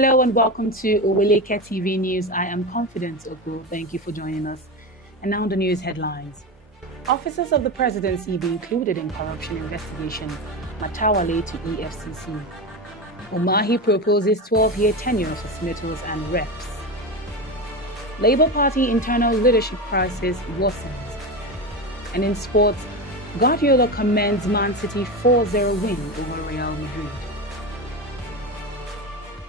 Hello and welcome to Oweleketv News. I am Confident Ogo. Thank you for joining us. And now the news headlines. Officers of the presidency be included in corruption investigation. Matawalle to EFCC. UMAHI proposes 12-year tenure for senators and reps. Labour Party internal leadership crisis worsens. And in sports, Guardiola commends Man City 4-0 win over Real Madrid.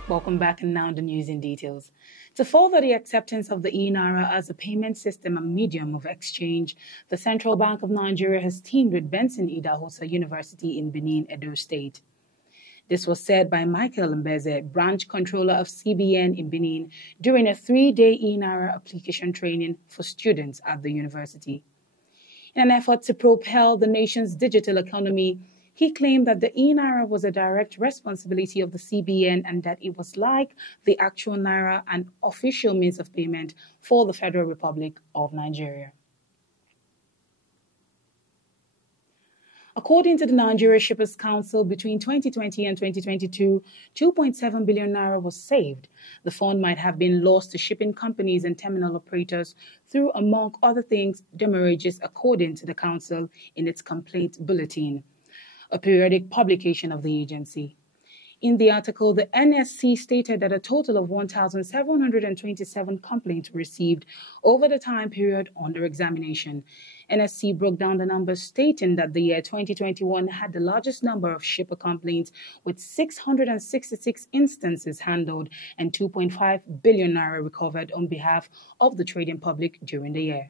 Welcome back, and now the news in details. To further the acceptance of the e-Naira as a payment system and medium of exchange, the Central Bank of Nigeria has teamed with Benson Idahosa University in Benin, Edo State. This was said by Michael Mbeze, branch controller of CBN in Benin, during a 3-day e-Naira application training for students at the university. In an effort to propel the nation's digital economy, he claimed that the e-Naira was a direct responsibility of the CBN and that it was like the actual Naira, an official means of payment for the Federal Republic of Nigeria. According to the Nigeria Shippers Council, between 2020 and 2022, 2.7 billion naira was saved. The fund might have been lost to shipping companies and terminal operators through, among other things, demurrages, according to the council in its complaint bulletin, a periodic publication of the agency. In the article, the NSC stated that a total of 1,727 complaints were received over the time period under examination. NSC broke down the numbers, stating that the year 2021 had the largest number of shipper complaints, with 666 instances handled and 2.5 billion naira recovered on behalf of the trading public during the year.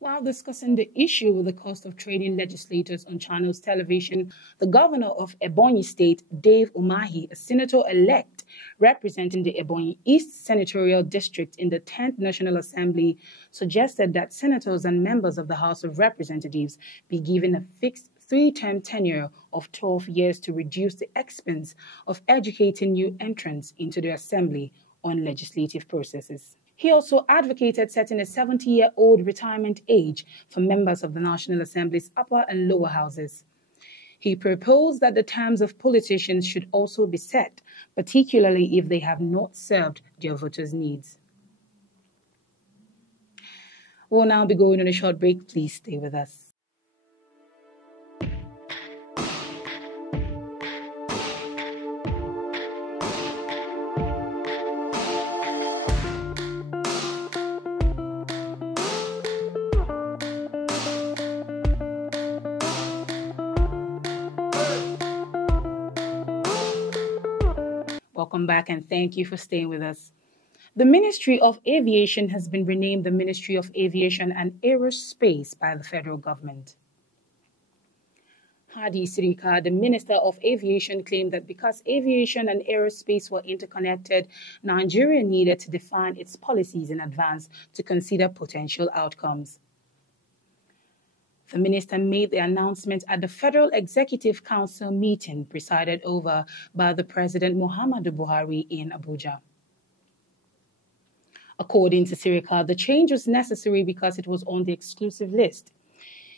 While discussing the issue with the cost of trading legislators on Channels Television, the governor of Ebonyi State, Dave Umahi, a senator-elect representing the Ebonyi East Senatorial District in the 10th National Assembly, suggested that senators and members of the House of Representatives be given a fixed 3-term tenure of 12 years to reduce the expense of educating new entrants into the Assembly on legislative processes. He also advocated setting a 70-year-old retirement age for members of the National Assembly's upper and lower houses. He proposed that the terms of politicians should also be set, particularly if they have not served their voters' needs. We'll now be going on a short break. Please stay with us. Welcome back, and thank you for staying with us. The Ministry of Aviation has been renamed the Ministry of Aviation and Aerospace by the federal government. Hadi Sirika, the Minister of Aviation, claimed that because aviation and aerospace were interconnected, Nigeria needed to define its policies in advance to consider potential outcomes. The minister made the announcement at the Federal Executive Council meeting presided over by the President Muhammadu Buhari in Abuja. According to Sirika, the change was necessary because it was on the exclusive list.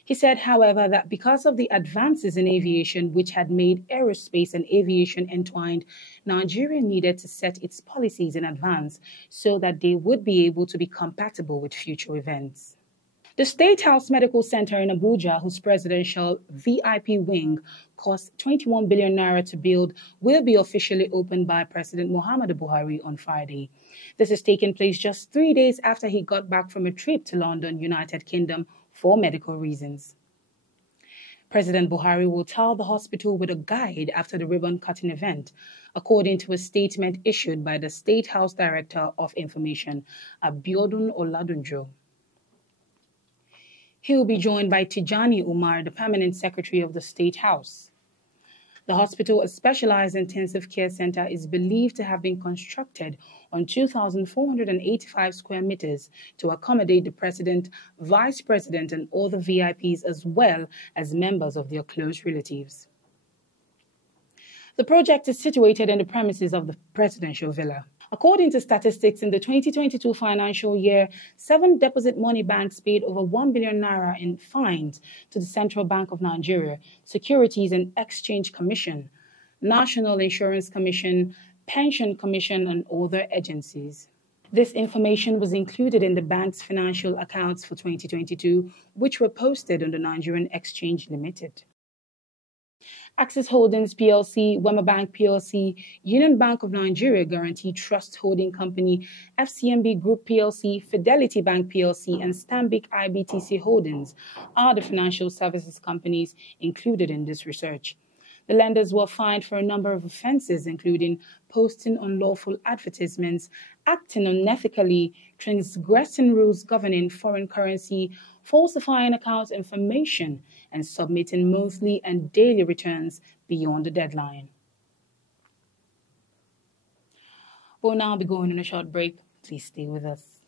He said, however, that because of the advances in aviation which had made aerospace and aviation entwined, Nigeria needed to set its policies in advance so that they would be able to be compatible with future events. The State House Medical Center in Abuja, whose presidential VIP wing cost 21 billion naira to build, will be officially opened by President Muhammadu Buhari on Friday. This is taking place just 3 days after he got back from a trip to London, United Kingdom, for medical reasons. President Buhari will tell the hospital with a guide after the ribbon-cutting event, according to a statement issued by the State House Director of Information, Abiodun Oladunjo. He will be joined by Tijani Umar, the Permanent Secretary of the State House. The hospital, a specialized intensive care center, is believed to have been constructed on 2,485 square meters to accommodate the President, Vice President, and other VIPs, as well as members of their close relatives. The project is situated in the premises of the presidential villa. According to statistics, in the 2022 financial year, 7 deposit money banks paid over 1 billion naira in fines to the Central Bank of Nigeria, Securities and Exchange Commission, National Insurance Commission, Pension Commission, and other agencies. This information was included in the bank's financial accounts for 2022, which were posted on the Nigerian Exchange Limited. Access Holdings plc, Wema Bank plc, Union Bank of Nigeria Guarantee Trust Holding Company, FCMB Group plc, Fidelity Bank plc, and Stanbic IBTC Holdings are the financial services companies included in this research. The lenders were fined for a number of offenses, including posting unlawful advertisements, acting unethically, transgressing rules governing foreign currency, falsifying account information, and submitting monthly and daily returns beyond the deadline. We'll now be going on a short break. Please stay with us.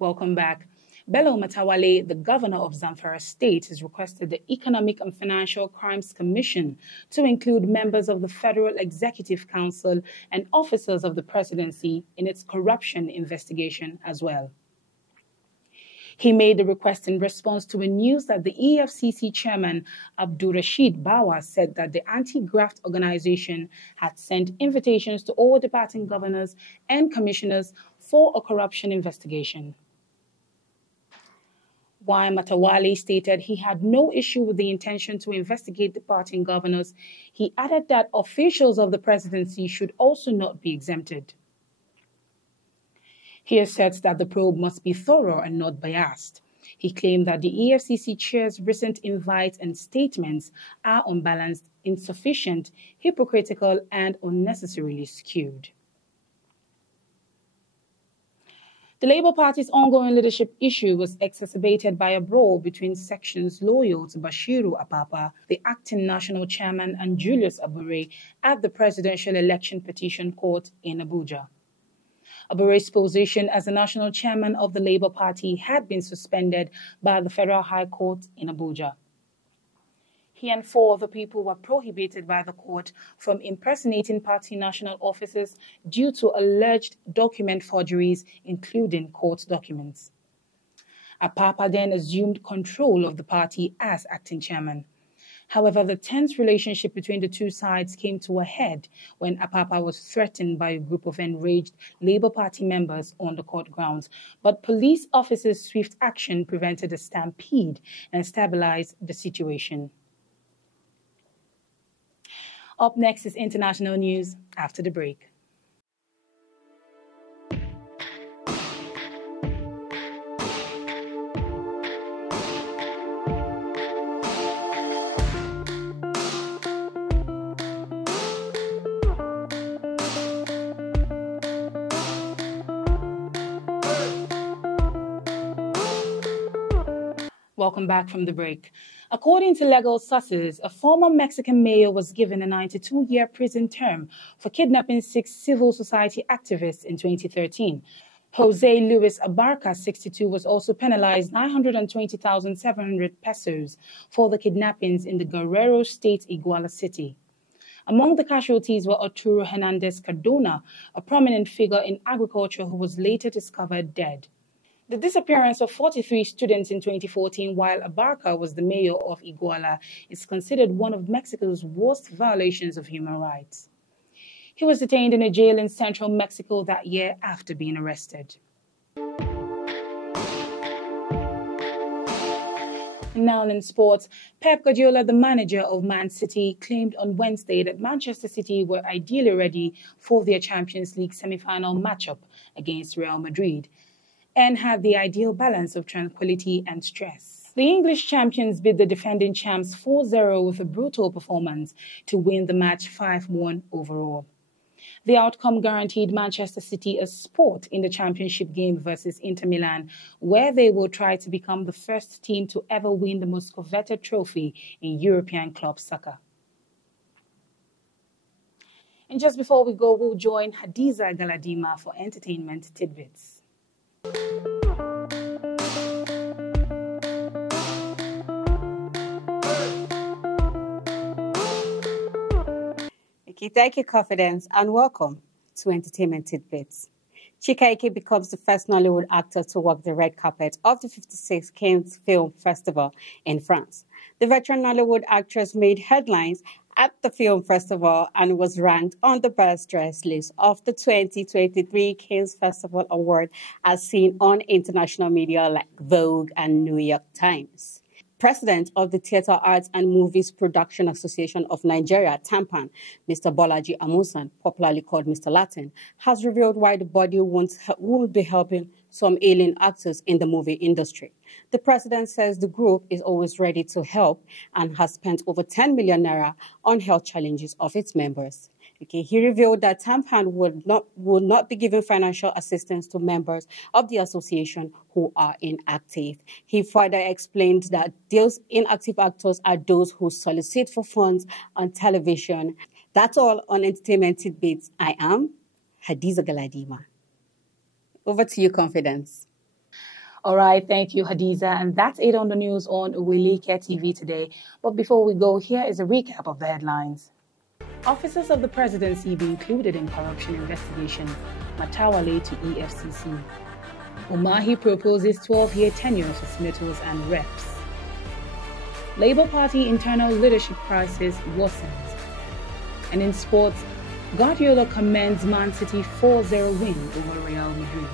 Welcome back. Bello Matawalle, the governor of Zamfara State, has requested the Economic and Financial Crimes Commission to include members of the Federal Executive Council and officers of the presidency in its corruption investigation as well. He made the request in response to a news that the EFCC chairman, Abdulrasheed Bawa, said that the anti-graft organization had sent invitations to all departing governors and commissioners for a corruption investigation. While Matawalle stated he had no issue with the intention to investigate departing governors, he added that officials of the presidency should also not be exempted. He asserts that the probe must be thorough and not biased. He claimed that the EFCC chair's recent invites and statements are unbalanced, insufficient, hypocritical, and unnecessarily skewed. The Labour Party's ongoing leadership issue was exacerbated by a brawl between sections loyal to Bashiru Apapa, the acting national chairman, and Julius Abure at the Presidential Election Petition Court in Abuja. Abure's position as the national chairman of the Labour Party had been suspended by the Federal High Court in Abuja. He and four other people were prohibited by the court from impersonating party national officers due to alleged document forgeries, including court documents. Apapa then assumed control of the party as acting chairman. However, the tense relationship between the two sides came to a head when Apapa was threatened by a group of enraged Labour Party members on the court grounds. But police officers' swift action prevented a stampede and stabilized the situation. Up next is international news after the break. Welcome back from the break. According to legal sources, a former Mexican mayor was given a 92-year prison term for kidnapping 6 civil society activists in 2013. Jose Luis Abarca, 62, was also penalized 920,700 pesos for the kidnappings in the Guerrero State, Iguala City. Among the casualties were Arturo Hernandez Cardona, a prominent figure in agriculture who was later discovered dead. The disappearance of 43 students in 2014 while Abarca was the mayor of Iguala is considered one of Mexico's worst violations of human rights. He was detained in a jail in central Mexico that year after being arrested. Now in sports, Pep Guardiola, the manager of Man City, claimed on Wednesday that Manchester City were ideally ready for their Champions League semi-final matchup against Real Madrid and had the ideal balance of tranquility and stress. The English champions beat the defending champs 4-0 with a brutal performance to win the match 5-1 overall. The outcome guaranteed Manchester City a spot in the championship game versus Inter Milan, where they will try to become the first team to ever win the most coveted trophy in European club soccer. And just before we go, we'll join Hadiza Galadima for entertainment tidbits. Thank you, Confidence, and welcome to Entertainment Tidbits. Chika Ike becomes the first Nollywood actor to walk the red carpet of the 56th Cannes Film Festival in France. The veteran Nollywood actress made headlines at the film festival and was ranked on the best dressed list of the 2023 Cannes Festival Award, as seen on international media like Vogue and New York Times. President of the Theatre Arts and Movies Production Association of Nigeria, TAMPAN, Mr. Bolaji Amusan, popularly called Mr. Latin, has revealed why the body will be helping some ailing actors in the movie industry. The president says the group is always ready to help and has spent over 10 million naira on health challenges of its members. He revealed that TAMPAN would not be giving financial assistance to members of the association who are inactive. He further explained that those inactive actors are those who solicit for funds on television. That's all on Entertainment Tidbits. I am Hadiza Galadima. Over to you, Confidence. All right, thank you, Hadiza. And that's it on the news on Oweleketv today. But before we go, here is a recap of the headlines. Officers of the presidency be included in corruption investigation. Matawalle to EFCC. UMAHI proposes 12-year tenure for senators and reps. Labour Party internal leadership crisis worsens. And in sports, Guardiola commends Man City 4-0 win over Real Madrid.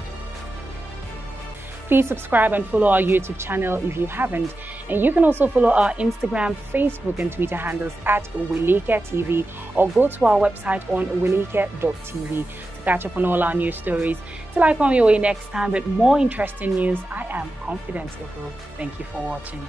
Please subscribe and follow our YouTube channel if you haven't. And you can also follow our Instagram, Facebook, and Twitter handles at Oweleketv, or go to our website on oweleke.tv to catch up on all our news stories. Till I come your way next time with more interesting news, I am Confidence Ibu. Thank you for watching.